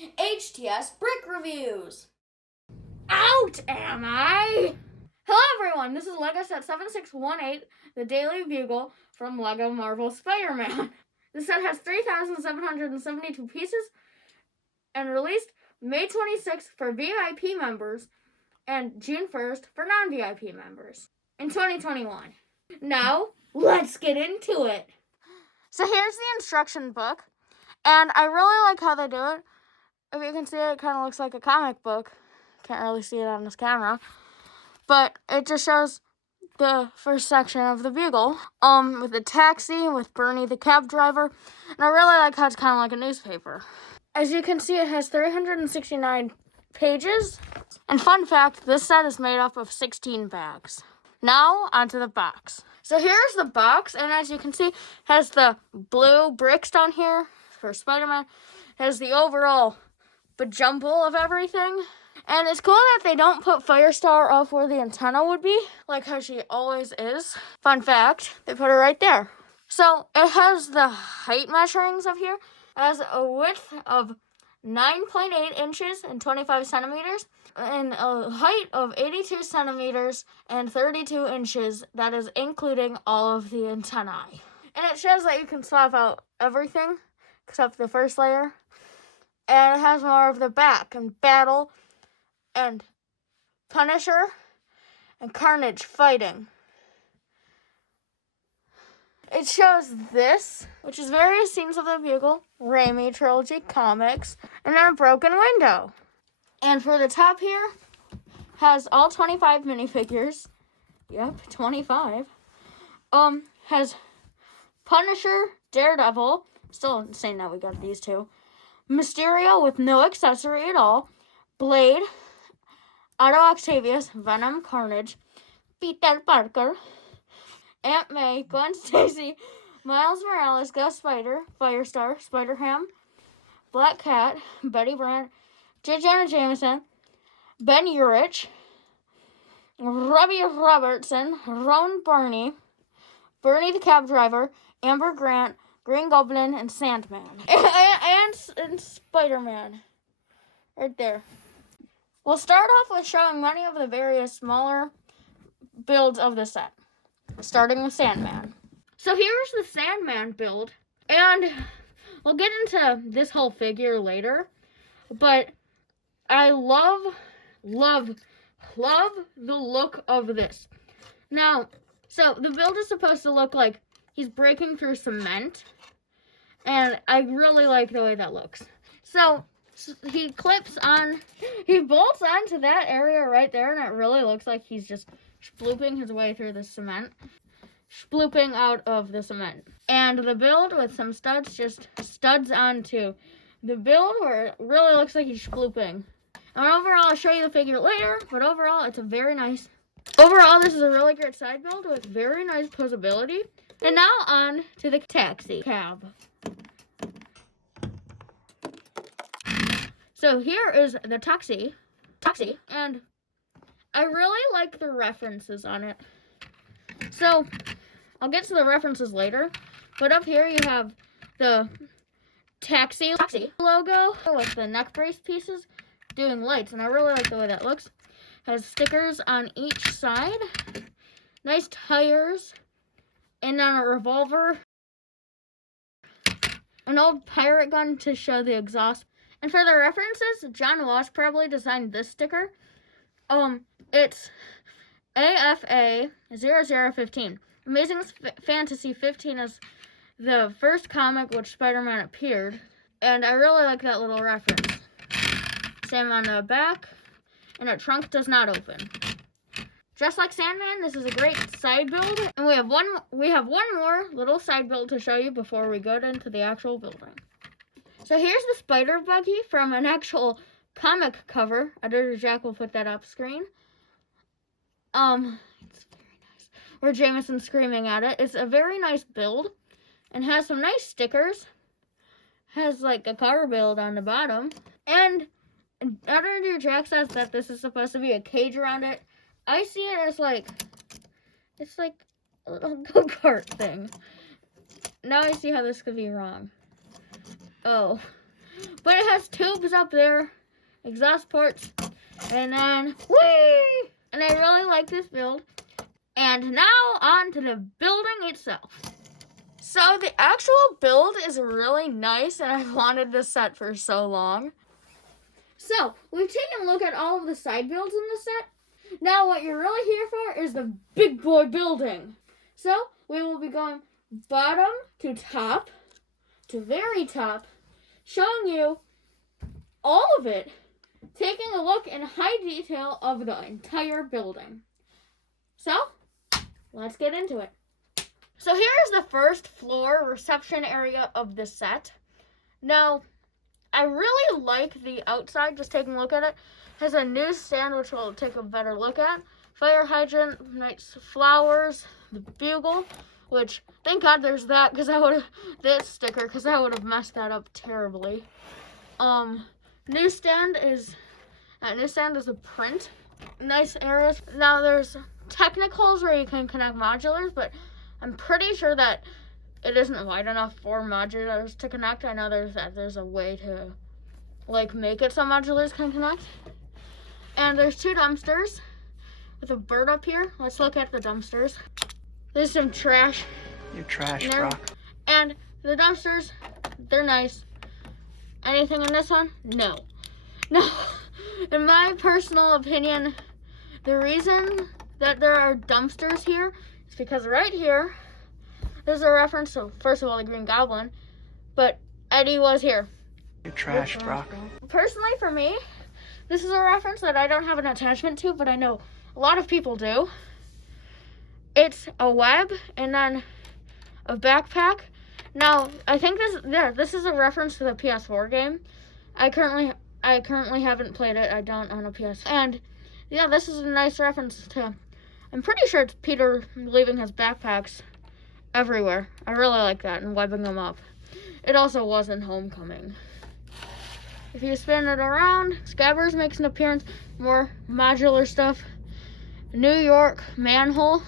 HTS Brick Reviews. Out am I? Hello everyone, this is Lego set 7618, the Daily Bugle from Lego Marvel Spider-Man. The set has 3,772 pieces and released May 26th for VIP members and June 1st for non-VIP members in 2021. Now, let's get into it. So here's the instruction book, and I really like how they do it. If you can see it kind of looks like a comic book. Can't really see it on this camera. But it just shows the first section of the Bugle, with the taxi, with Bernie the cab driver, and I really like how it's kind of like a newspaper. As you can see, it has 369 pages, and fun fact, this set is made up of 16 bags. Now, onto the box. So here's the box, and as you can see, it has the blue bricks down here for Spider-Man. It has the overall bajumble of everything. And it's cool that they don't put Firestar up where the antenna would be, like how she always is. Fun fact, they put her right there. So it has the height measurings up here. It has a width of 9.8 inches and 25 centimeters, and a height of 82 centimeters and 32 inches. That is including all of the antennae. And it shows that you can swap out everything except the first layer. And it has more of the back and Battle and Punisher and Carnage fighting. It shows this, which is various scenes of the Bugle, Raimi Trilogy comics, and then a broken window. And for the top here, has all 25 minifigures. Yep, 25. Has Punisher, Daredevil, still insane that we got these two. Mysterio with no accessory at all. Blade, Otto Octavius, Venom, Carnage, Peter Parker, Aunt May, Gwen Stacy, Miles Morales, Ghost Spider, Firestar, Spider-Ham, Black Cat, Betty Brant, J. Jonah Jameson, Ben Urich, Robbie Robertson, Ron Barney, Bernie the Cab Driver, Amber Grant, Green Goblin, and Sandman. And Spider-Man. Right there. We'll start off with showing many of the various smaller builds of the set, starting with Sandman. So here's the Sandman build, and we'll get into this whole figure later, but I love the look of this. Now, so the build is supposed to look like he's breaking through cement, and I really like the way that looks. So he bolts onto that area right there, and it really looks like he's just splooping his way through the cement. Splooping out of the cement. And the build with some studs just studs onto the build where it really looks like he's splooping. And overall, I'll show you the figure later, but overall, it's a very nice... Overall, this is a really great side build with very nice posability. And now on to the taxi cab. So here is the taxi, and I really like the references on it. So I'll get to the references later, but up here you have the taxi logo with the neck brace pieces doing lights, and I really like the way that looks. Has stickers on each side, nice tires, and then a revolver, an old pirate gun to show the exhaust. And for the references, John Walsh probably designed this sticker. It's AFA 0015. Amazing Fantasy 15 is the first comic which Spider-Man appeared. And I really like that little reference. Same on the back. And the trunk does not open. Just like Sandman, this is a great side build. And we have one more little side build to show you before we go into the actual building. So here's the spider buggy from an actual comic cover. Editor Jack will put that up screen. It's very nice. Where Jameson's screaming at it. It's a very nice build and has some nice stickers. Has like a car build on the bottom. And Editor Jack says that this is supposed to be a cage around it. I see it as it's like a little go-kart thing. Now I see how this could be wrong. Oh, But it has tubes up there, exhaust ports, and then whee! And I really like this build. And now on to the building itself. So the actual build is really nice, and I've wanted this set for so long. So we've taken a look at all of the side builds in the set. Now what you're really here for is the big boy building. So we will be going bottom to top, to very top, showing you all of it, taking a look in high detail of the entire building. So let's get into it. So here is the first floor reception area of the set. Now, I really like the outside, just taking a look at it. It has a newsstand, which we'll take a better look at. Fire hydrant, nice flowers, the bugle, which, thank God there's that, because this sticker, because I would have messed that up terribly. Newsstand is a print. Nice areas. Now there's technicals where you can connect modulars, but I'm pretty sure that it isn't wide enough for modulars to connect. I know there's a way to make it so modulars can connect. And there's two dumpsters with a bird up here. Let's look at the dumpsters. There's some trash. You're trash, bro. And the dumpsters, they're nice. Anything in this one? No. In my personal opinion, the reason that there are dumpsters here is because right here, there's a reference to, first of all, the Green Goblin, but Eddie was here. You're trash, bro. Personally, for me, this is a reference that I don't have an attachment to, but I know a lot of people do. It's a web and then a backpack. Now, I think this is a reference to the PS4 game. I currently haven't played it. I don't own a PS. And yeah, this is a nice reference to, I'm pretty sure it's Peter leaving his backpacks everywhere. I really like that, and webbing them up. It also was in Homecoming. If you spin it around, Scabbers makes an appearance. More modular stuff. New York manhole.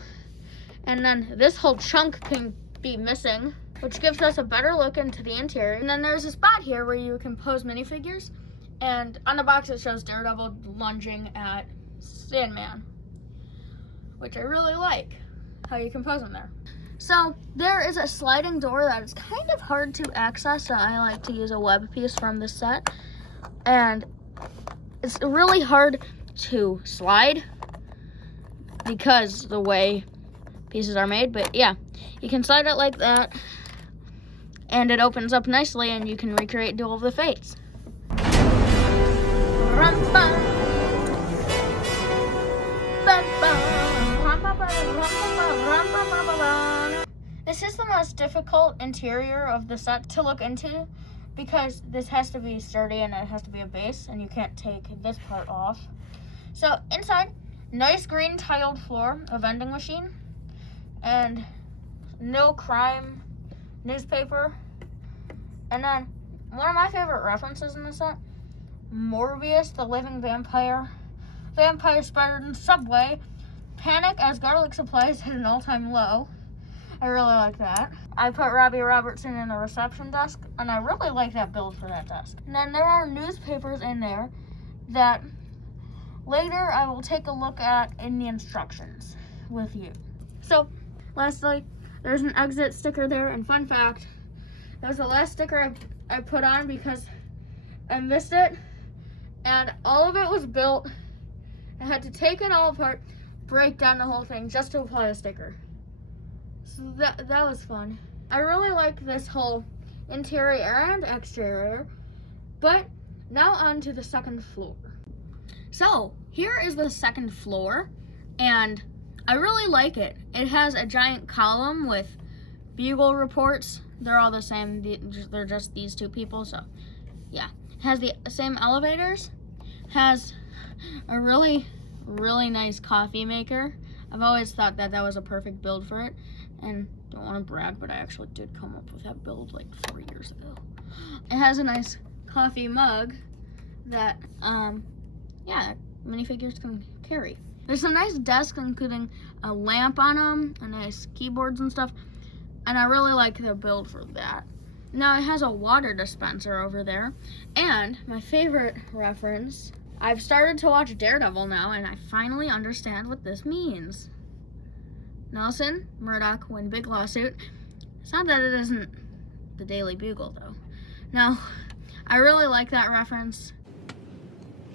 And then this whole chunk can be missing, which gives us a better look into the interior. And then there's a spot here where you can pose minifigures. And on the box it shows Daredevil lunging at Sandman, which I really like, how you can pose them there. So there is a sliding door that is kind of hard to access, so I like to use a web piece from this set. And it's really hard to slide because the way pieces are made, but yeah, you can slide it like that, and it opens up nicely, and you can recreate Duel of the Fates. This is the most difficult interior of the set to look into because this has to be sturdy and it has to be a base, and you can't take this part off. So inside, nice green tiled floor, a vending machine, and no crime newspaper. And then one of my favorite references in the set, Morbius, the living vampire. Vampire spider in Subway. Panic as garlic supplies hit an all-time low. I really like that. I put Robbie Robertson in the reception desk, and I really like that build for that desk. And then there are newspapers in there that later I will take a look at in the instructions with you. So, lastly, there's an exit sticker there, and fun fact, that was the last sticker I put on because I missed it, and all of it was built. I had to take it all apart, break down the whole thing just to apply a sticker. So that was fun. I really like this whole interior and exterior, but now on to the second floor. So here is the second floor, and I really like it. It has a giant column with Bugle reports. They're all the same. They're just these two people, so yeah. It has the same elevators. Has a really, really nice coffee maker. I've always thought that was a perfect build for it, and don't want to brag, but I actually did come up with that build like 4 years ago. It has a nice coffee mug that, minifigures can carry. There's some nice desks, including a lamp on them, and nice keyboards and stuff, and I really like the build for that. Now it has a water dispenser over there. And my favorite reference, I've started to watch Daredevil now, and I finally understand what this means. Nelson Murdoch win big lawsuit. It's not that it isn't the Daily Bugle, though. No, I really like that reference.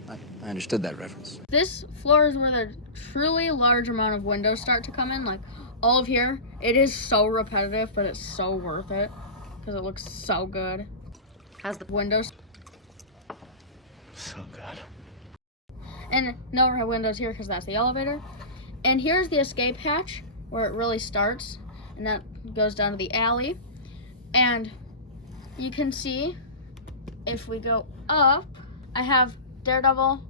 I understood that reference. This floor is where the truly large amount of windows start to come in. Like, all of here, it is so repetitive, but it's so worth it because it looks so good. Has the windows. So good. And no windows here because that's the elevator. And here's the escape hatch where it really starts, and that goes down to the alley. And you can see, if we go up, I have Daredevil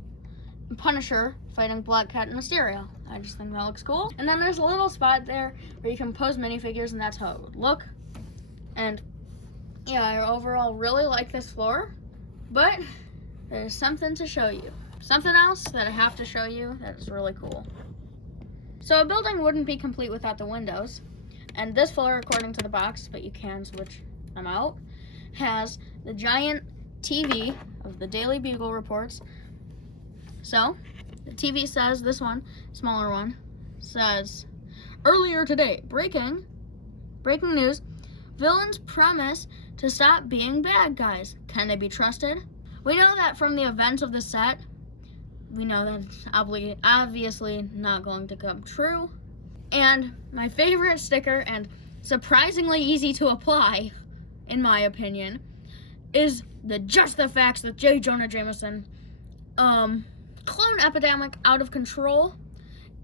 and Punisher fighting Black Cat and Mysterio. I just think that looks cool. And then there's a little spot there where you can pose minifigures, and that's how it would look. And yeah, I overall really like this floor, but there's something to show you. Something else that I have to show you that is really cool. So a building wouldn't be complete without the windows. And this floor, according to the box, but you can switch them out, has the giant TV of the Daily Bugle reports. So, the TV says, this one, smaller one, says, earlier today, breaking news, villains promise to stop being bad guys. Can they be trusted? We know that from the events of the set, we know that it's obviously not going to come true. And my favorite sticker, and surprisingly easy to apply, in my opinion, is the Just the Facts with J. Jonah Jameson. Clone epidemic out of control.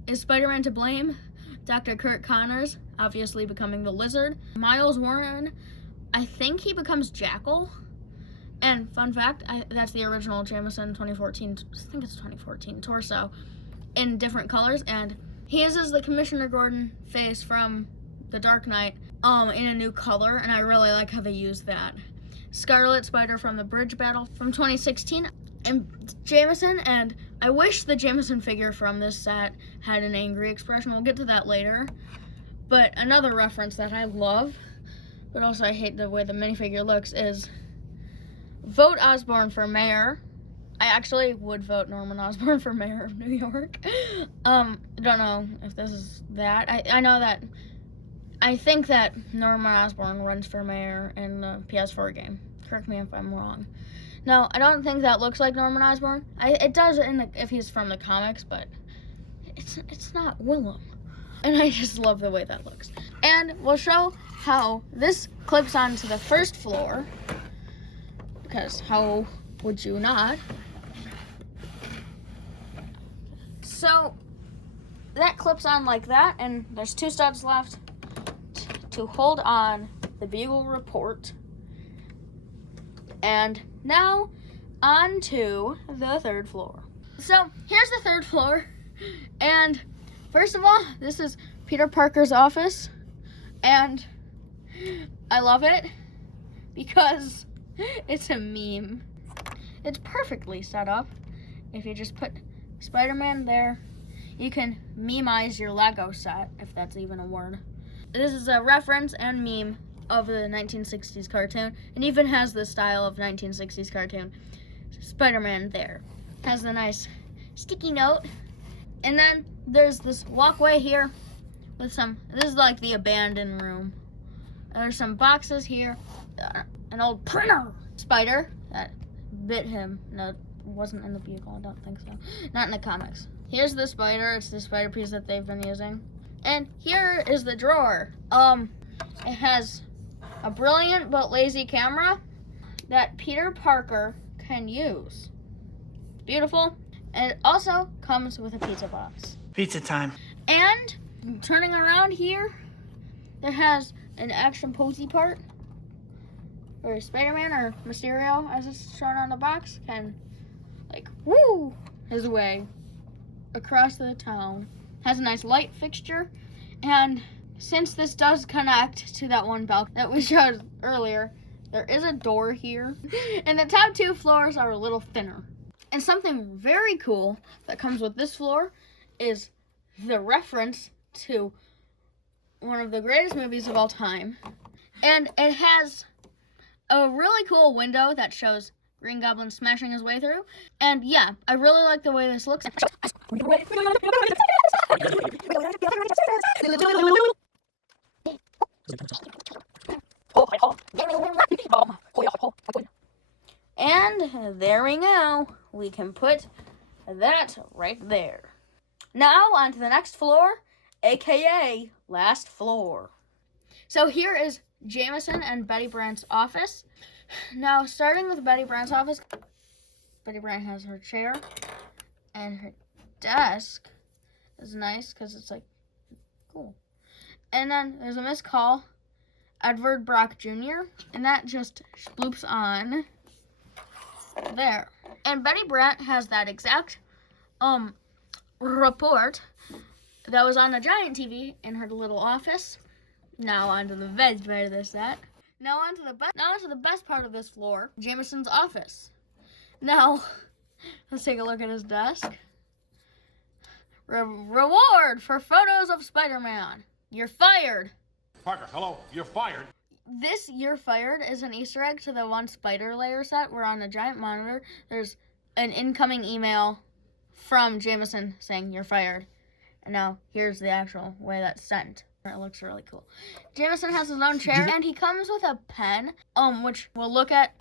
Is Spider-Man to blame? Dr. Kurt Connors, obviously becoming the Lizard. Miles Warren, I think he becomes Jackal. And fun fact, that's the original Jameson 2014, I think it's 2014, torso, in different colors. And he uses the Commissioner Gordon face from The Dark Knight in a new color, and I really like how they use that. Scarlet Spider from the Bridge Battle from 2016, and Jameson, and I wish the Jameson figure from this set had an angry expression. We'll get to that later. But another reference that I love, but also I hate the way the minifigure looks, is vote Osborn for mayor. I actually would vote Norman Osborn for mayor of New York. I don't know if this is that. I know that, I think that Norman Osborn runs for mayor in the PS4 game. Correct me if I'm wrong. No, I don't think that looks like Norman Osborn. It does if he's from the comics, but it's not Willem. And I just love the way that looks. And we'll show how this clips onto the first floor, because how would you not? So that clips on like that, and there's 2 studs left to hold on the Bugle report. And now on to the 3rd floor. So here's the 3rd floor, and first of all, this is Peter Parker's office, and I love it because it's a meme. It's perfectly set up. If you just put Spider-Man there, you can memeize your Lego set, if that's even a word. This is a reference and meme of the 1960s cartoon, and even has the style of 1960s cartoon. Spider-Man there. Has the nice sticky note. And then there's this walkway here with this is like the abandoned room. There's some boxes here. An old printer spider that bit him. No, it wasn't in the Bugle, I don't think so. Not in the comics. Here's the spider. It's the spider piece that they've been using. And here is the drawer. It has a brilliant but lazy camera that Peter Parker can use. Beautiful. And it also comes with a pizza box. Pizza time. And turning around here, it has an action posy part where Spider-Man or Mysterio, as it's shown on the box, can woo his way across the town. Has a nice light fixture, and since this does connect to that one balcony that we showed earlier, there is a door here, and the top 2 floors are a little thinner. And something very cool that comes with this floor is the reference to one of the greatest movies of all time. And it has a really cool window that shows Green Goblin smashing his way through. And yeah, I really like the way this looks. And there we go. We can put that right there. Now on to the next floor, aka last floor. So here is Jameson and Betty Brant's office. Now starting with Betty Brant's office, Betty Brant has her chair and her desk is nice because it's like cool. And then there's a missed call, Edward Brock Jr., and that just sploops on there. And Betty Brant has that exact report that was on a giant TV in her little office. Now onto the best part of this set. Now onto the best part of this floor, Jameson's office. Now, let's take a look at his desk. Reward for photos of Spider-Man. You're fired. Parker, hello, you're fired. This "you're fired" is an Easter egg to the one Spider Layer set where on a giant monitor there's an incoming email from Jameson saying you're fired. And now here's the actual way that's sent. It looks really cool. Jameson has his own chair and he comes with a pen, which we'll look at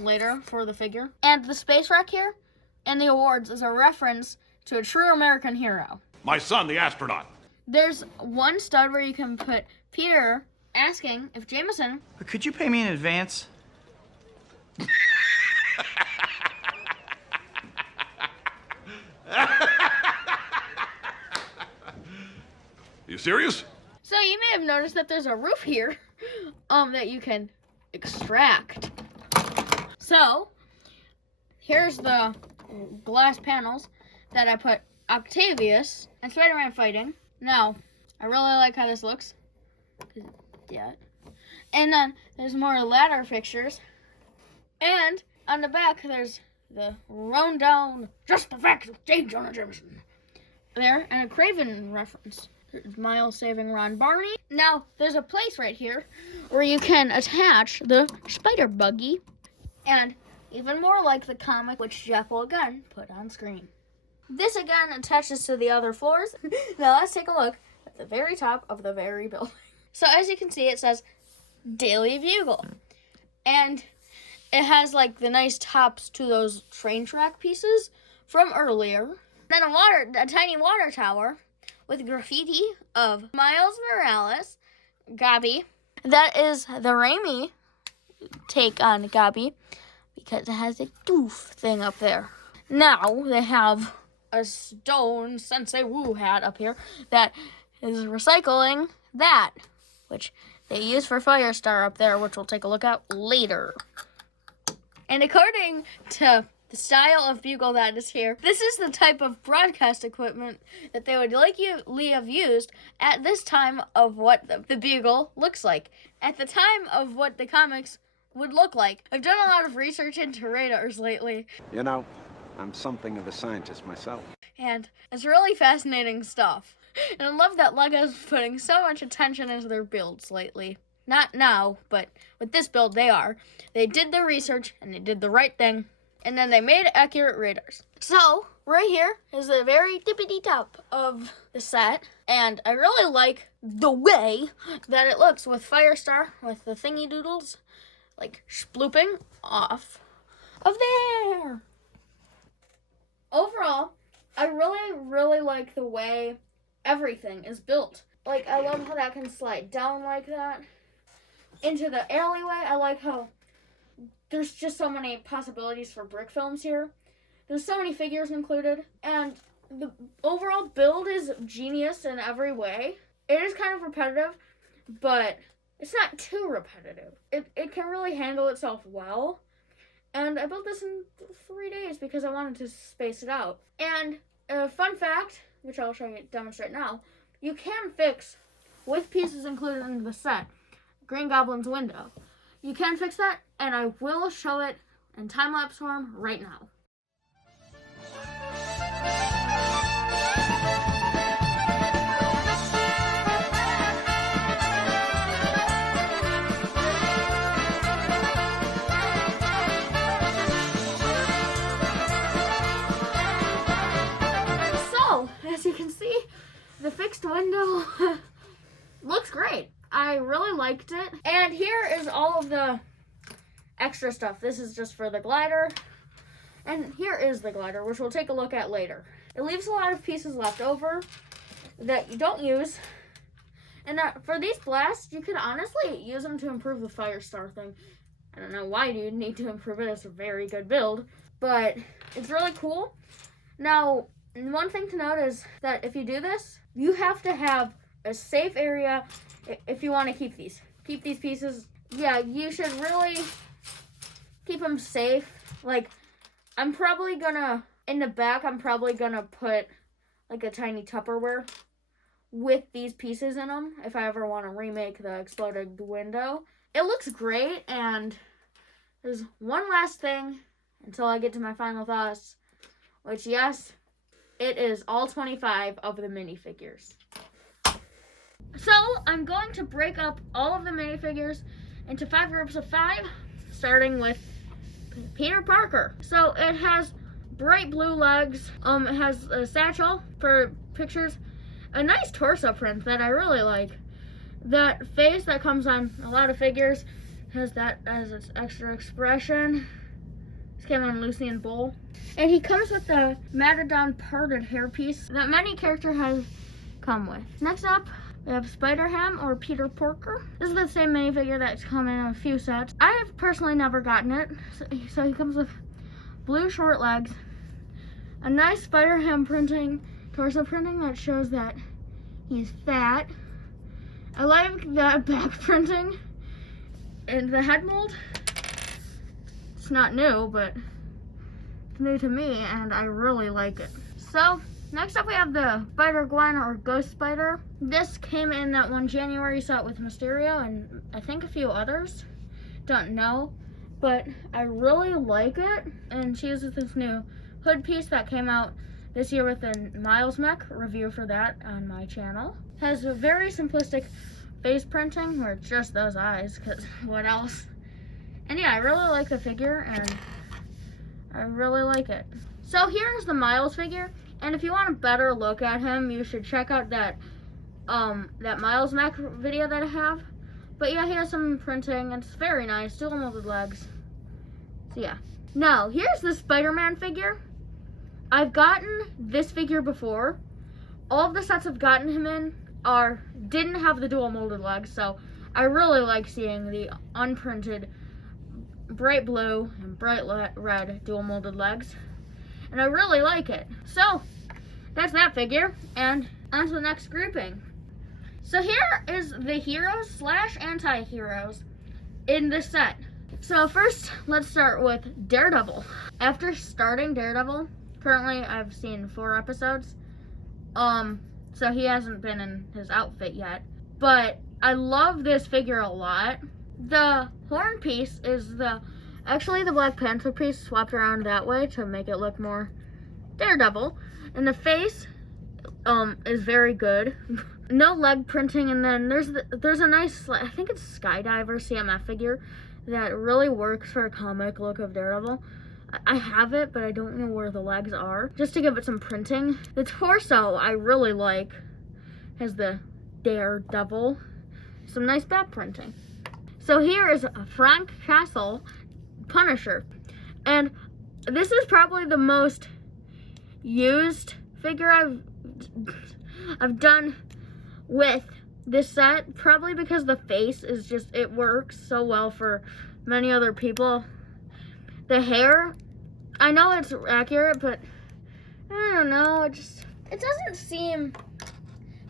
later for the figure. And the space rack here and the awards is a reference to a true American hero. My son, the astronaut. There's one stud where you can put Peter asking if Jameson... But could you pay me in advance? You serious? So you may have noticed that there's a roof here that you can extract. So here's the glass panels that I put Octavius and Spider-Man fighting. Now, I really like how this looks. Yeah. And then there's more ladder fixtures. And on the back, there's the rundown, just the facts of J. Jonah Jameson. There, and a Craven reference. There's Miles saving Ron Barney. Now, there's a place right here where you can attach the spider buggy. And even more like the comic, which Jeff will again put on screen. This again attaches to the other floors. Now let's take a look at the very top of the very building. So as you can see, it says Daily Bugle. And it has like the nice tops to those train track pieces from earlier. Then a tiny water tower with graffiti of Miles Morales, Gabi. That is the Raimi take on Gabi because it has a doof thing up there. Now they have a stone Sensei Wu hat up here that is recycling that, which they use for Firestar up there, which we'll take a look at later. And according to the style of bugle that is here, this is the type of broadcast equipment that they would likely have used at this time of what the bugle looks like. At the time of what the comics would look like. I've done a lot of research into radars lately. You know, I'm something of a scientist myself. And it's really fascinating stuff. And I love that LEGO's putting so much attention into their builds lately. Not now, but with this build they are. They did their research and they did the right thing. And then they made accurate radars. So, right here is the very tippity top of the set. And I really like the way that it looks with Firestar, with the thingy doodles, like splooping off of there. Overall, I really like the way everything is built. Like, I love how that can slide down like that into the alleyway. I like how there's just so many possibilities for brick films here. There's so many figures included, and the overall build is genius in every way. It is kind of repetitive, but it's not too repetitive. It can really handle itself well. And I built this in 3 days because I wanted to space it out. And a fun fact, which I'll demonstrate now, you can fix, with pieces included in the set, Green Goblin's window. You can fix that, and I will show it in time-lapse form right now. can see, the fixed window looks great. I really liked it. And here is all of the extra stuff. This is just for the glider. And here is the glider, which we'll take a look at later. It leaves a lot of pieces left over that you don't use. And for these blasts, you could honestly use them to improve the Firestar thing. I don't know why you'd need to improve it. It's a very good build, but it's really cool. Now, one thing to note is that if you do this, you have to have a safe area if you want to keep these. Keep these pieces. Yeah, you should really keep them safe. Like, I'm probably gonna, in the back, I'm probably gonna put like a tiny Tupperware with these pieces in them if I ever want to remake the exploded window. It looks great, and there's one last thing until I get to my final thoughts, which, yes, it is all 25 of the minifigures. So I'm going to break up all of the minifigures into 5 groups of 5, starting with Peter Parker. So it has bright blue legs, it has a satchel for pictures, a nice torso print that I really like. That face that comes on a lot of figures has that as its extra expression. This came on Lucy and Bull. And he comes with the matted down parted hairpiece that many characters have come with. Next up, we have Spider-Ham or Peter Porker. This is the same minifigure that's come in a few sets. I have personally never gotten it. So he comes with blue short legs, a nice Spider-Ham printing, torso printing that shows that he's fat. I like that back printing and the head mold. It's not new, but it's new to me and I really like it. So next up we have the Spider-Gwen or Ghost Spider. This came in that one January set with Mysterio and I think a few others. Don't know, but I really like it. And she uses this new hood piece that came out this year with a Miles mech review for that on my channel. Has a very simplistic face printing where it's just those eyes, because what else? And yeah, I really like the figure and I really like it. So here's the Miles figure, and if you want a better look at him, you should check out that Miles mech video that I have. But yeah, he has some printing and it's very nice, dual molded legs. So yeah. Now, here's the Spider-Man figure. I've gotten this figure before. All of the sets I've gotten him in didn't have the dual molded legs, so I really like seeing the unprinted bright blue and bright red dual molded legs, and I really like it. So that's that figure, and on to the next grouping. So here is the heroes / anti-heroes in this set. So first, let's start with Daredevil. After starting Daredevil, currently I've seen 4 episodes, so he hasn't been in his outfit yet, but I love this figure a lot. The horn piece is actually the Black Panther piece swapped around that way to make it look more Daredevil, and the face is very good. No leg printing, and then there's a nice, I think it's Skydiver CMF figure that really works for a comic look of Daredevil. I have it, but I don't know where the legs are, just to give it some printing. The torso I really like, has the Daredevil, some nice back printing. So here is a Frank Castle Punisher, and this is probably the most used figure I've done with this set, probably because the face is just, it works so well for many other people. The hair, I know it's accurate, but I don't know, it doesn't seem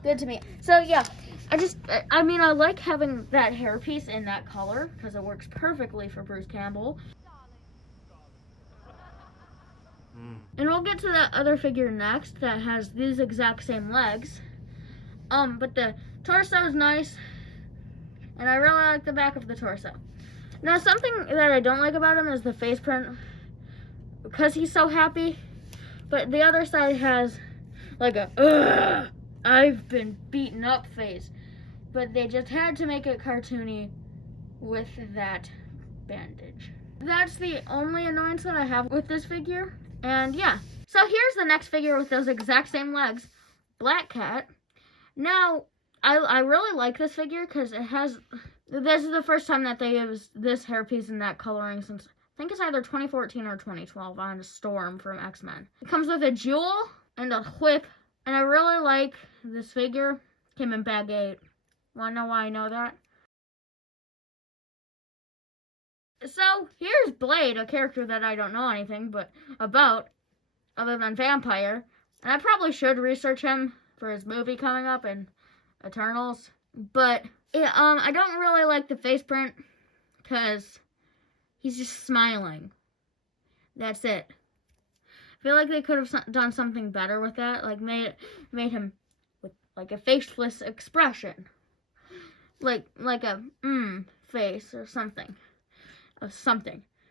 good to me. So yeah, I mean, I like having that hairpiece in that color because it works perfectly for Bruce Campbell. And we'll get to that other figure next that has these exact same legs. But the torso is nice, and I really like the back of the torso. Now, something that I don't like about him is the face print, because he's so happy, but the other side has like a, "Ugh, I've been beaten up" face, but they just had to make it cartoony with that bandage. That's the only annoyance that I have with this figure, and yeah. So here's the next figure with those exact same legs, Black Cat. Now, I really like this figure because this is the first time that they used this hairpiece in that coloring since, I think it's either 2014 or 2012 on Storm from X-Men. It comes with a jewel and a whip, and I really like this figure. Came in bag 8. Wanna know why I know that? So, here's Blade, a character that I don't know anything about, other than vampire. And I probably should research him for his movie coming up in Eternals. But, I don't really like the face print, because he's just smiling. That's it. I feel like they could have done something better with that, like made him with like a faceless expression. Like a face or something.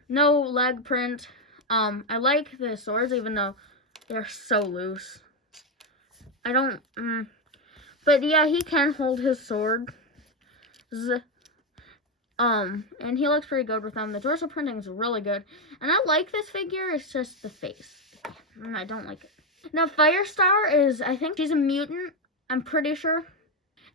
No leg print. I like the swords even though they're so loose. But yeah, he can hold his sword. And he looks pretty good with them. The torso printing is really good. And I like this figure, it's just the face. I don't like it. Now, Firestar is, I think she's a mutant, I'm pretty sure.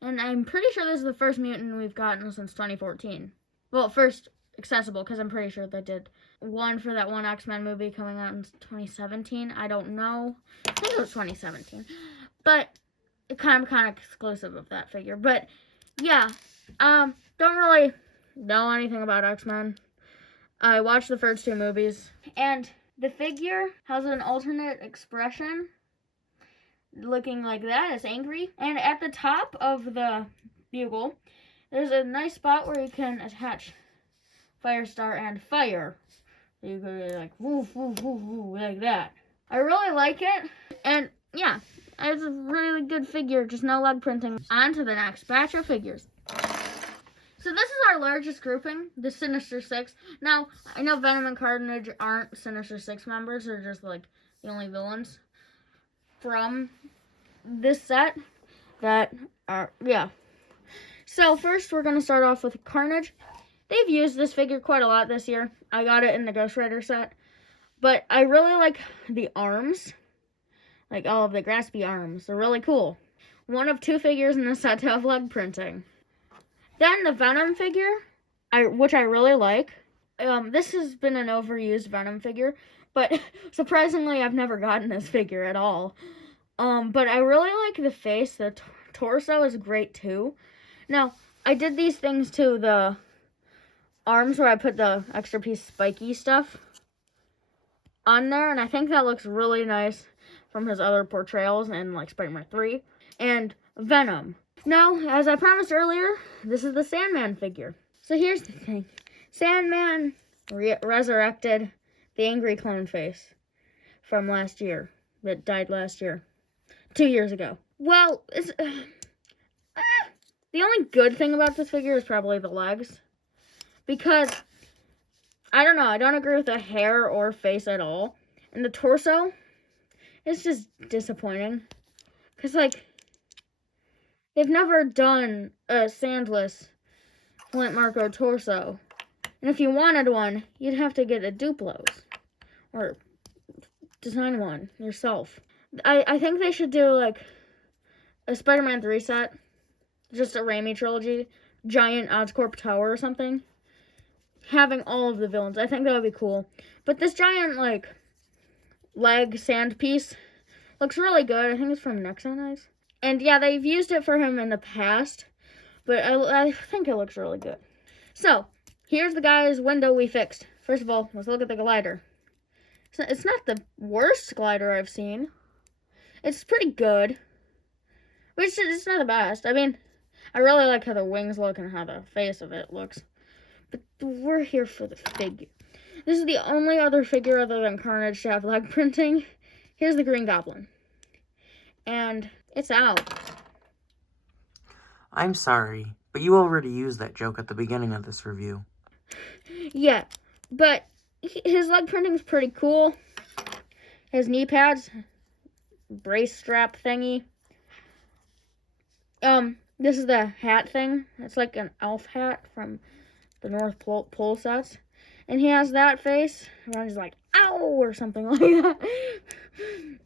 And I'm pretty sure this is the first mutant we've gotten since 2014. Well, first accessible, because I'm pretty sure they did one for that one X-Men movie coming out in 2017. I don't know. I think it was 2017. But I'm kind of exclusive of that figure. But, yeah. Don't really know anything about X-Men. I watched the first 2 movies. And the figure has an alternate expression. Looking like that. It's angry. And at the top of the bugle, there's a nice spot where you can attach Firestar and fire. You could be like, woof, woof, woof, woof, like that. I really like it. And, yeah. It's a really good figure. Just no leg printing. On to the next batch of figures. So this is our largest grouping, the Sinister Six. Now, I know Venom and Carnage aren't Sinister Six members. They're just, like, the only villains from this set that are, yeah. So first, we're going to start off with Carnage. They've used this figure quite a lot this year. I got it in the Ghost Rider set. But I really like the arms. Like, all of the graspy arms. They're really cool. One of 2 figures in the set to have leg printing. Then the Venom figure, which I really like. This has been an overused Venom figure, but surprisingly, I've never gotten this figure at all. But I really like the face. The torso is great too. Now, I did these things to the arms where I put the extra piece spiky stuff on there, and I think that looks really nice from his other portrayals in like Spider-Man 3 and Venom. Now, as I promised earlier, this is the Sandman figure. So here's the thing. Sandman resurrected the angry clone face from last year, that died last year. 2 years ago. Well, the only good thing about this figure is probably the legs. Because, I don't know, I don't agree with the hair or face at all. And the torso, it's just disappointing. Because, like, they've never done a sandless Flint Marco torso. And if you wanted one, you'd have to get a Duplo's. Or design one yourself. I think they should do, like, a Spider-Man 3 set. Just a Raimi trilogy. Giant Oscorp Tower or something. Having all of the villains. I think that would be cool. But this giant, like, leg sand piece looks really good. I think it's from Nexon Eyes. And yeah, they've used it for him in the past. But I think it looks really good. So, here's the guy's window we fixed. First of all, let's look at the glider. It's not the worst glider I've seen. It's pretty good. But it's not the best. I mean, I really like how the wings look and how the face of it looks. But we're here for the figure. This is the only other figure other than Carnage to have leg printing. Here's the Green Goblin. And it's out. I'm sorry, but you already used that joke at the beginning of this review. Yeah, but his leg printing's pretty cool. His knee pads, brace strap thingy. This is the hat thing. It's like an elf hat from the North Pole sets. And he has that face. And he's like, ow, or something like that.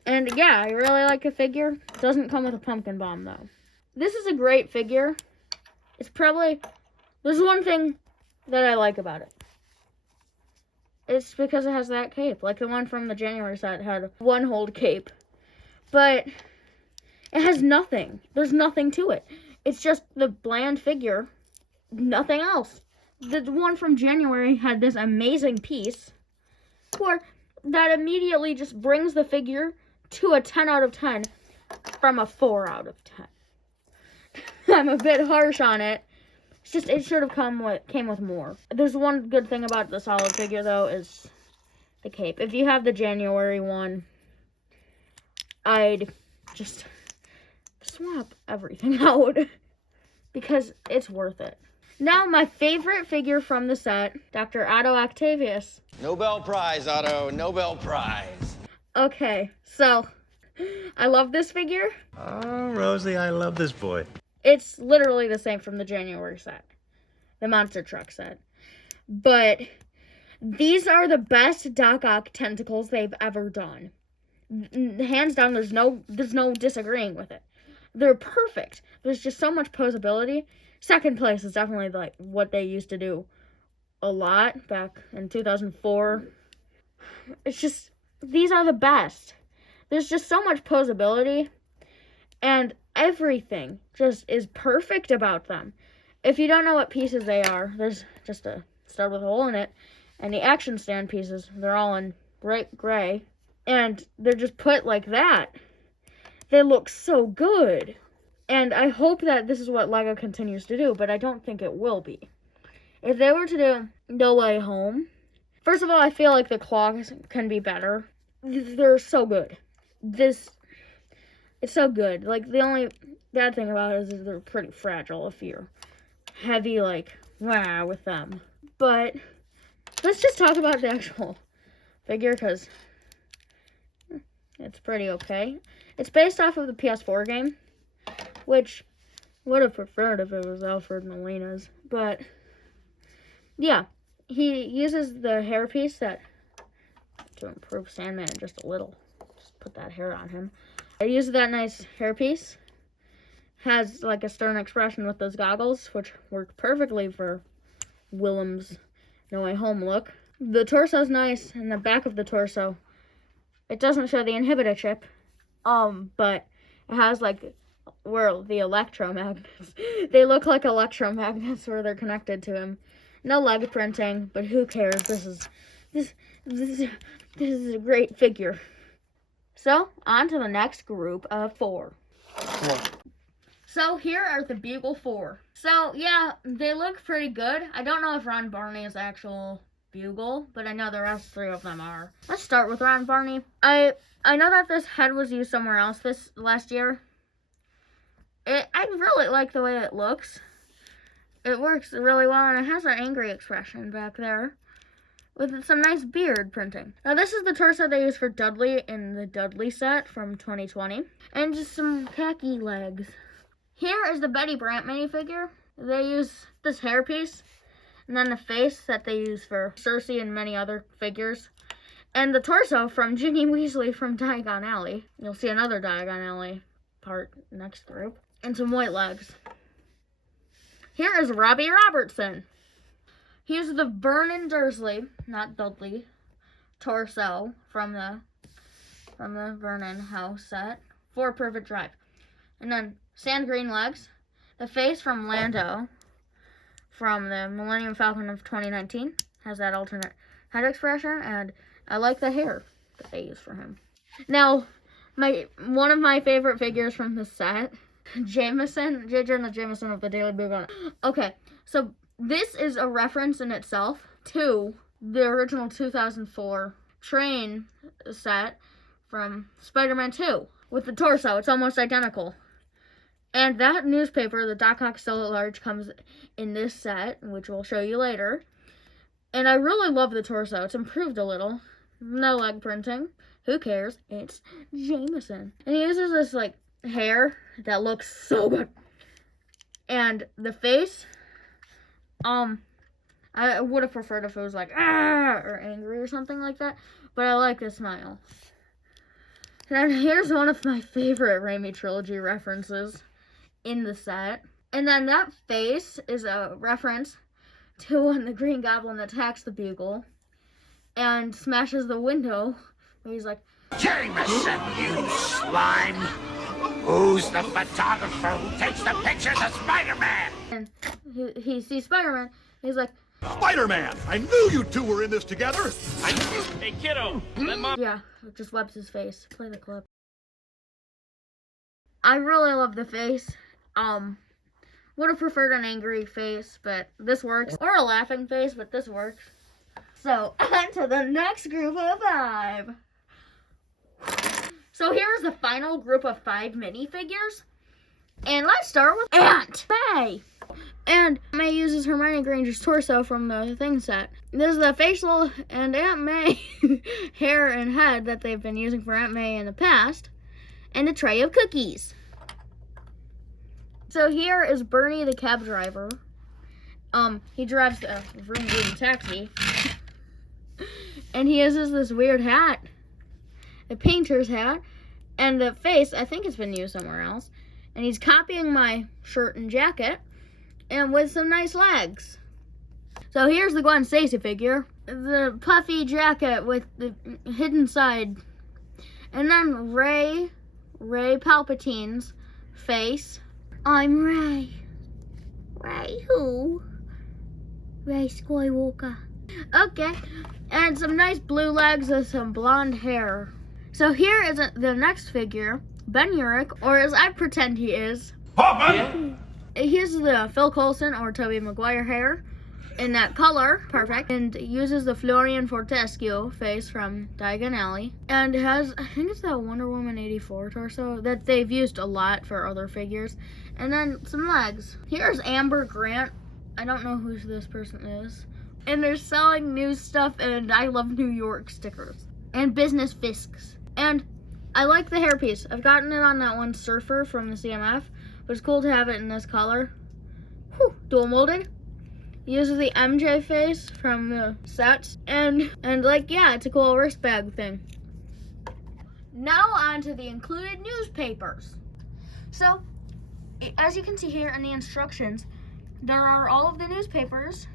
And yeah, I really like the figure. Doesn't come with a pumpkin bomb though. This is a great figure. It's probably, there's one thing that I like about it. It's because it has that cape. Like the one from the January set had one hold cape. But it has nothing. There's nothing to it. It's just the bland figure. Nothing else. The one from January had this amazing piece that immediately just brings the figure to a 10 out of 10 from a 4 out of 10. I'm a bit harsh on it. It's just, it should have came with more. There's one good thing about the solid figure, though, is the cape. If you have the January one, I'd just swap everything out because it's worth it. Now, my favorite figure from the set, Dr. Otto Octavius. Nobel Prize, Otto. Nobel Prize. Okay, so I love this figure. Oh, Rosie, I love this boy. It's literally the same from the January set, the monster truck set. But these are the best Doc Ock tentacles they've ever done. Hands down, there's no disagreeing with it. They're perfect. There's just so much posability. Second place is definitely like what they used to do a lot back in 2004. It's just, these are the best. There's just so much posability, and everything just is perfect about them. If you don't know what pieces they are, there's just a stud with a hole in it, and the action stand pieces, they're all in bright gray, and they're just put like that. They look so good. And I hope that this is what LEGO continues to do, but I don't think it will be. If they were to do No Way Home, first of all, I feel like the claws can be better. They're so good. It's so good. Like, the only bad thing about it is they're pretty fragile if you're heavy, like, with them. But let's just talk about the actual figure, because it's pretty okay. It's based off of the PS4 game, which would have preferred if it was Alfred Molina's. But yeah, he uses the hairpiece to improve Sandman just a little. Just put that hair on him. I used that nice hairpiece. Has like a stern expression with those goggles, which work perfectly for Willem's No Way Home look. The torso's nice, and the back of the torso, it doesn't show the inhibitor chip, but it has like where the electromagnets, they look like electromagnets where they're connected to him. No leg printing, but who cares? This is a great figure. So, on to the next group of 4. So, here are the Bugle Four. So, yeah, they look pretty good. I don't know if Ron Barney is actual Bugle, but I know the rest 3 of them are. Let's start with Ron Barney. I know that this head was used somewhere else this last year. I really like the way it looks. It works really well, and it has an angry expression back there with some nice beard printing. Now, this is the torso they used for Dudley in the Dudley set from 2020. And just some khaki legs. Here is the Betty Brant minifigure. They use this hairpiece, and then the face that they use for Cersei and many other figures. And the torso from Ginny Weasley from Diagon Alley. You'll see another Diagon Alley part next group. And some white legs. Here is Robbie Robertson. Here's the Vernon Dursley, not Dudley, torso from the Vernon house set for Perfect Drive. And then sand green legs. The face from Lando from the Millennium Falcon of 2019 has that alternate head expression, and I like the hair that they use for him. Now, one of my favorite figures from the set, Jameson, J. Jonah Jameson of the Daily Bugle. Okay, so this is a reference in itself to the original 2004 train set from Spider-Man 2 with the torso. It's almost identical. And that newspaper, the Doc Ock Still at Large, comes in this set, which we'll show you later. And I really love the torso. It's improved a little. No leg printing. Who cares? It's Jameson. And he uses this, like, hair that looks so good. And the face, I would have preferred if it was like, or angry or something like that. but I like the smile. And here's one of my favorite Raimi Trilogy references in the set. And then that face is a reference to when the Green Goblin attacks the Bugle and smashes the window, where he's like, Jameson, you slime! Who's the photographer who takes the pictures of Spider-Man? and he sees Spider-Man, he's like, Spider-Man! I knew you two were in this together! Hey, kiddo! yeah, just webs his face. Play the clip. I really love the face. Would have preferred an angry face, but this works. Or a laughing face, but this works. So, on to the next group of 5. So here's the final group of 5 minifigures. And let's start with Aunt May. And May uses Hermione Granger's torso from the Thing set. This is the facial and Aunt May hair and head that they've been using for Aunt May in the past. And a tray of cookies. So here is Bernie the cab driver. He drives the vroom vroom taxi. And he uses this weird hat. A painter's hat. And the face, I think it's been used somewhere else. And he's copying my shirt and jacket. And with some nice legs. So here's the Gwen Stacy figure. The puffy jacket with the hidden side. And then Ray Palpatine's face. I'm Ray. Ray who? Ray Skywalker. Okay. And some nice blue legs with some blonde hair. So here is the next figure. Ben Urich, or as I pretend he is. Hoffman! Here's the Phil Coulson or Tobey Maguire hair in that color, perfect, and uses the Florian Fortescue face from Diagon Alley, and has, I think it's that Wonder Woman 84 torso that they've used a lot for other figures, and then some legs. Here's Amber Grant. I don't know who this person is, and they're selling new stuff and I Love New York stickers and business fisks, and I like the hairpiece. I've gotten it on that one Surfer from the CMF. But it's cool to have it in this color. Whew, dual molded. Uses the MJ face from the sets. And like, yeah, it's a cool wrist bag thing. Now on to the included newspapers. So, as you can see here in the instructions, there are all of the newspapers.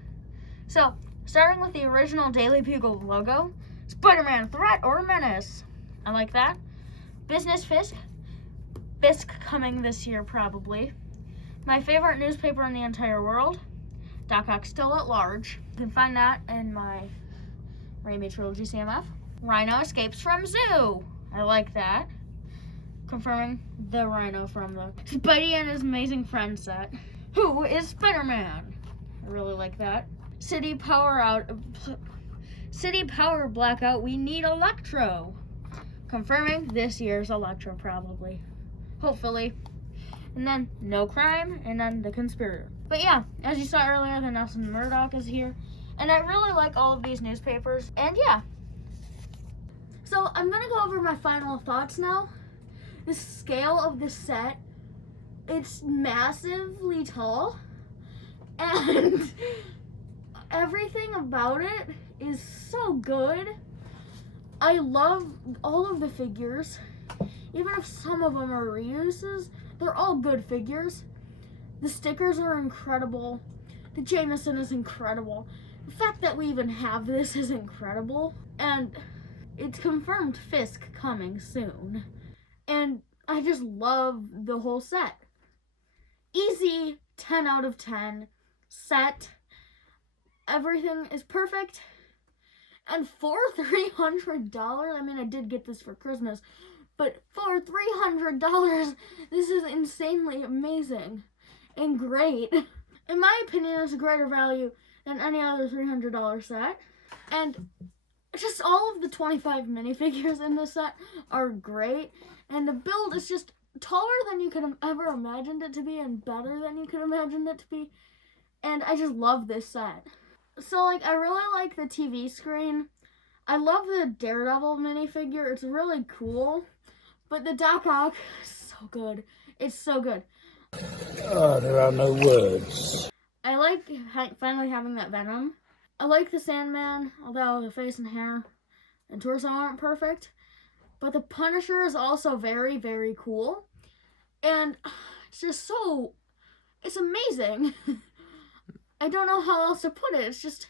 So, starting with the original Daily Bugle logo. Spider-Man, Threat or Menace. I like that. Business Fisk coming this year, probably. My favorite newspaper in the entire world, Doc Ock Still at Large. You can find that in my Raimi Trilogy CMF. Rhino Escapes from Zoo. I like that. Confirming the Rhino from the Spidey and His Amazing Friends set. Who is Spider-Man? I really like that. City Power Blackout. We need Electro. Confirming this year's Electro, probably. Hopefully. And then No Crime, and then The Conspirator. But yeah, as you saw earlier, the Nelson Murdoch is here. And I really like all of these newspapers. And yeah. So I'm going to go over my final thoughts now. The scale of the set, it's massively tall. And everything about it is so good. I love all of the figures. Even if some of them are reuses, they're all good figures. The stickers are incredible. The Jameson is incredible. The fact that we even have this is incredible. And it's confirmed Fisk coming soon. And I just love the whole set. Easy 10 out of 10 set. Everything is perfect. And for $300, I mean, I did get this for Christmas, but for $300, this is insanely amazing and great. In my opinion, it's a greater value than any other $300 set. And just all of the 25 minifigures in this set are great. And the build is just taller than you could have ever imagined it to be and better than you could imagine it to be. And I just love this set. So, like, I really like the TV screen. I love the Daredevil minifigure. It's really cool. But the Doc Ock is so good. It's so good. Oh, there are no words. I like finally having that Venom. I like the Sandman, although the face and hair and torso aren't perfect. But the Punisher is also very, very cool. And it's just so, it's amazing. I don't know how else to put it. It's just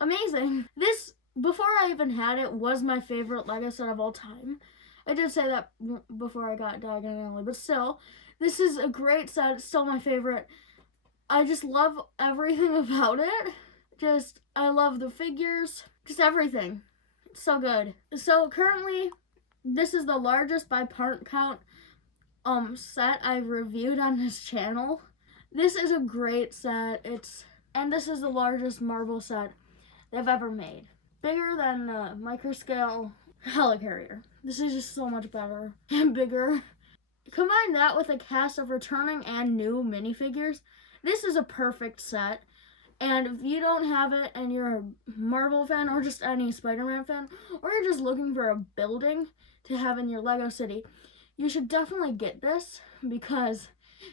amazing. This, before I even had it, was my favorite Lego set of all time. I did say that before I got Diagon Alley, but still, this is a great set. It's still my favorite. I just love everything about it. I love the figures. Just everything. It's so good. So currently, this is the largest by part count set I've reviewed on this channel. This is a great set. And this is the largest Marvel set they've ever made. Bigger than the microscale helicarrier. This is just so much better and bigger. Combine that with a cast of returning and new minifigures. This is a perfect set. And if you don't have it and you're a Marvel fan or just any Spider-Man fan, or you're just looking for a building to have in your Lego city, you should definitely get this because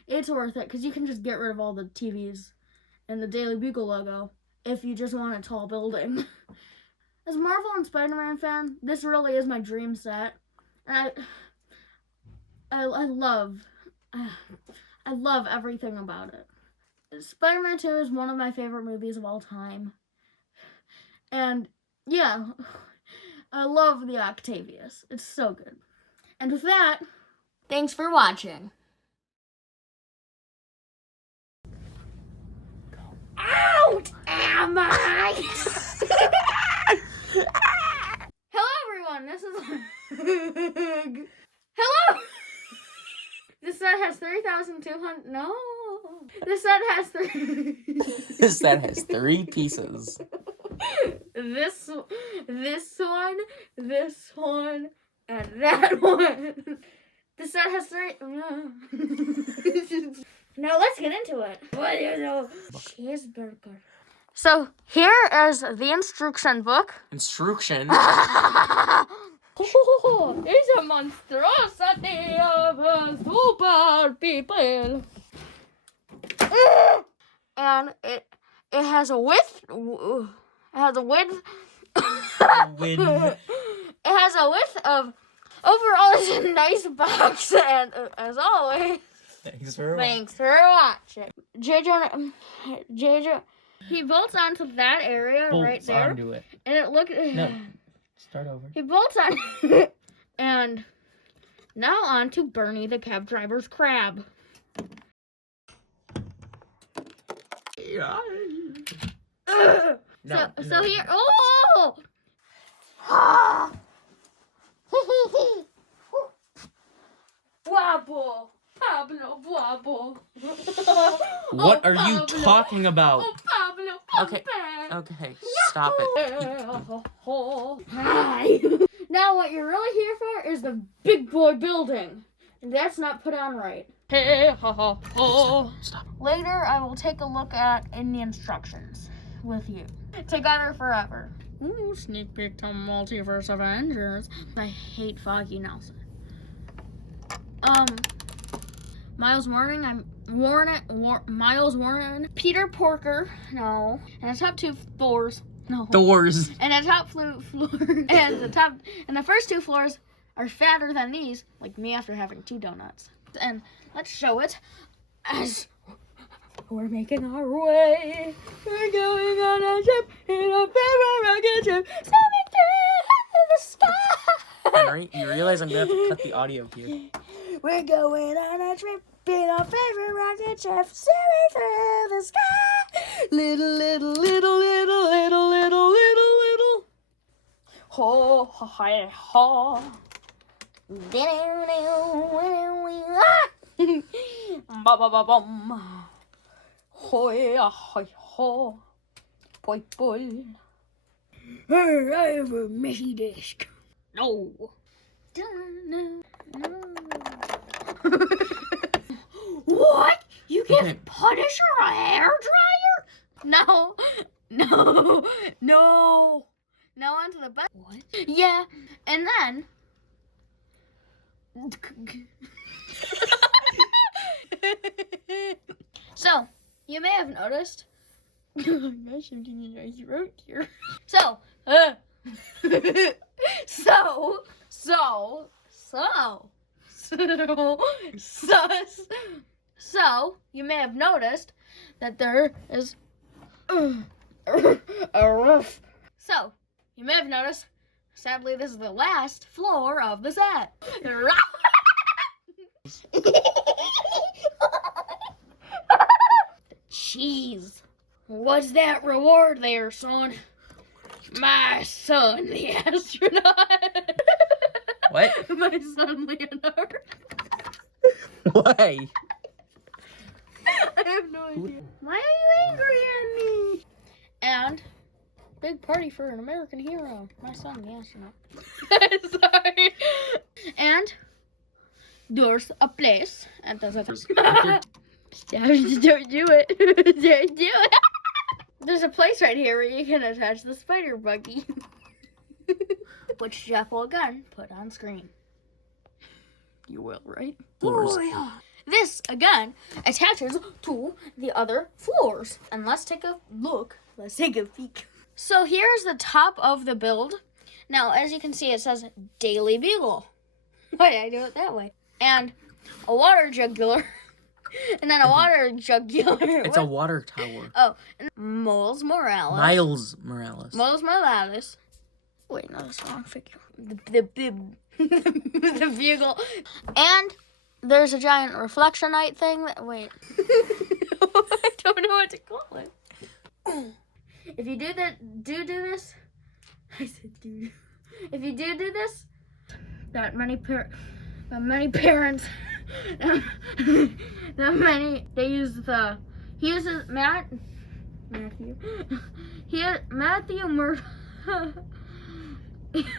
it's worth it. Because you can just get rid of all the TVs and the Daily Bugle logo if you just want a tall building. As a Marvel and Spider-Man fan, this really is my dream set. And I love everything about it. Spider-Man 2 is one of my favorite movies of all time. And yeah, I love the Octavius. It's so good. And with that, Thanks for watching. out am I? Hello everyone, this is Hello! This set has 3,200 no. This set has This set has 3 pieces. this one, and that one. This set has 3 Now let's get into it. What do you know? Cheeseburger. So here is the instruction book. Instruction? It's a monstrosity of a super people. And it has a width. It has a width. It has a width of. Overall, it's a nice box, and as always, thanks for watching. JJ, he bolts onto that area right there. Onto it. And it looked. No. Start over. He bolts on. And now on to Bernie the cab driver's crab. So here. Oh! Wobble. Pablo wobble. What are you talking about? Oh, Pablo. Okay, stop it. Hi. Now what you're really here for is the big boy building. And that's not put on right. Hey, ha, ha, ha. Stop. Later, I will take a look at in the instructions with you. Together forever. Ooh, sneak peek to Multiverse Avengers. I hate Foggy Nelson. Miles Warren, Miles Warren, Peter Porker, no, and the top 2 floors, no. Doors. And the top floor, and the first 2 floors are fatter than these, like me after having 2 donuts. And let's show it as we're making our way. We're going on a trip in a favorite rocket ship, swimming through the sky. Henry, you realize I'm going to have to cut the audio here. We're going on a trip in our favorite rocket ship, sailing through the sky. Little. Ho, ho, ho. Ba-ba-ba-bum. Hoi, hoi, ho. Poi, poi. I have a messy desk. No. What? You give Punisher a hairdryer? No. Now onto the bed. What? Yeah, and then. So, you may have noticed. Oh my gosh, I'm getting a nice throat here. So, So, you may have noticed that there is a roof. So, you may have noticed, sadly, this is the last floor of the set. Jeez, what's that reward there, son? My son, the astronaut. What? My son, Leonard. Why? I have no idea. Why are you angry at me? And big party for an American hero. My son, the astronaut. Sorry. And there's a place. And there's a don't do it. Don't do it. There's a place right here where you can attach the spider buggy. Which Jeff will again put on screen. You will, right? Oh, yeah. This, again, attaches to the other floors. And let's take a look. Let's take a peek. So here's the top of the build. Now, as you can see, it says Daily Bugle. Why did I do it that way? And a water jugular. And then a water jugular. It's a water tower. Oh, and Miles Morales. Miles Morales. Wait, no, that's the wrong figure. The bugle. And there's a giant reflectionite thing that, wait. I don't know what to call it. If you do this, I said do. If you do this, that many parents, they use the, he uses Matthew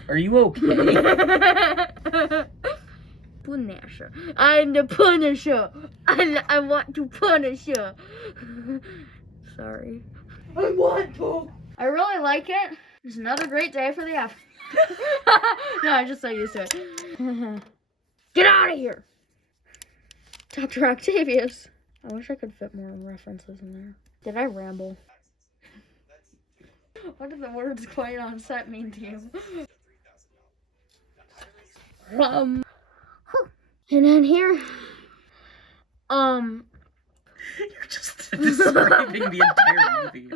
Are you okay? Punisher. I'm the Punisher. I want to punish you. Sorry. I want to. I really like it. It's another great day for the app. No, I'm just so used to it. Get out of here. Dr. Octavius. I wish I could fit more references in there. Did I ramble? What do the words "quiet on set" mean to you? And then here, You're just describing the entire movie.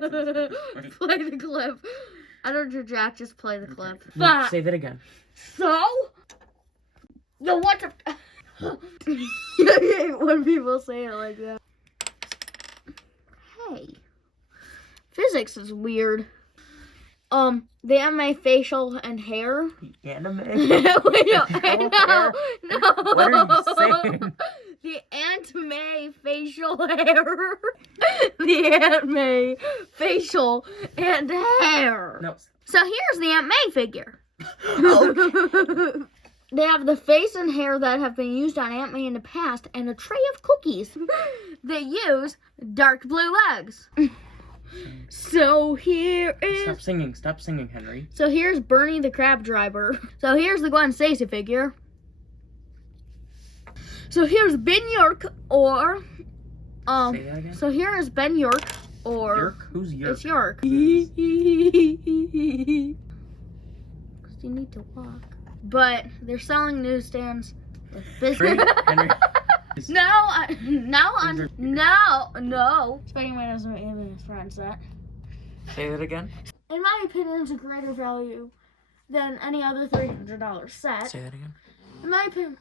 play the clip. I don't do Jack, just play the clip. Wait, say that again. So? No, what the? I hate when people say it like that. Hey. Physics is weird. The anime facial and hair. The anime? Wait, no, no. What are you saying? The anime facial hair. The anime facial and hair. No. So here's the Aunt May figure. Okay. They have the face and hair that have been used on Aunt May in the past and a tray of cookies. They use dark blue legs. So here is... Stop singing, Henry. So here's Bernie the crab driver. So here's the Gwen Stacy figure. So here's Ben York or... Say that again? So here is Ben York or... York? Who's York? It's York. Because you need to walk. But they're selling newsstands with business. Henry. No. Spider-Man doesn't even his friend set. Say that again. In my opinion, it's a greater value than any other $300 set. Say that again. In my opinion,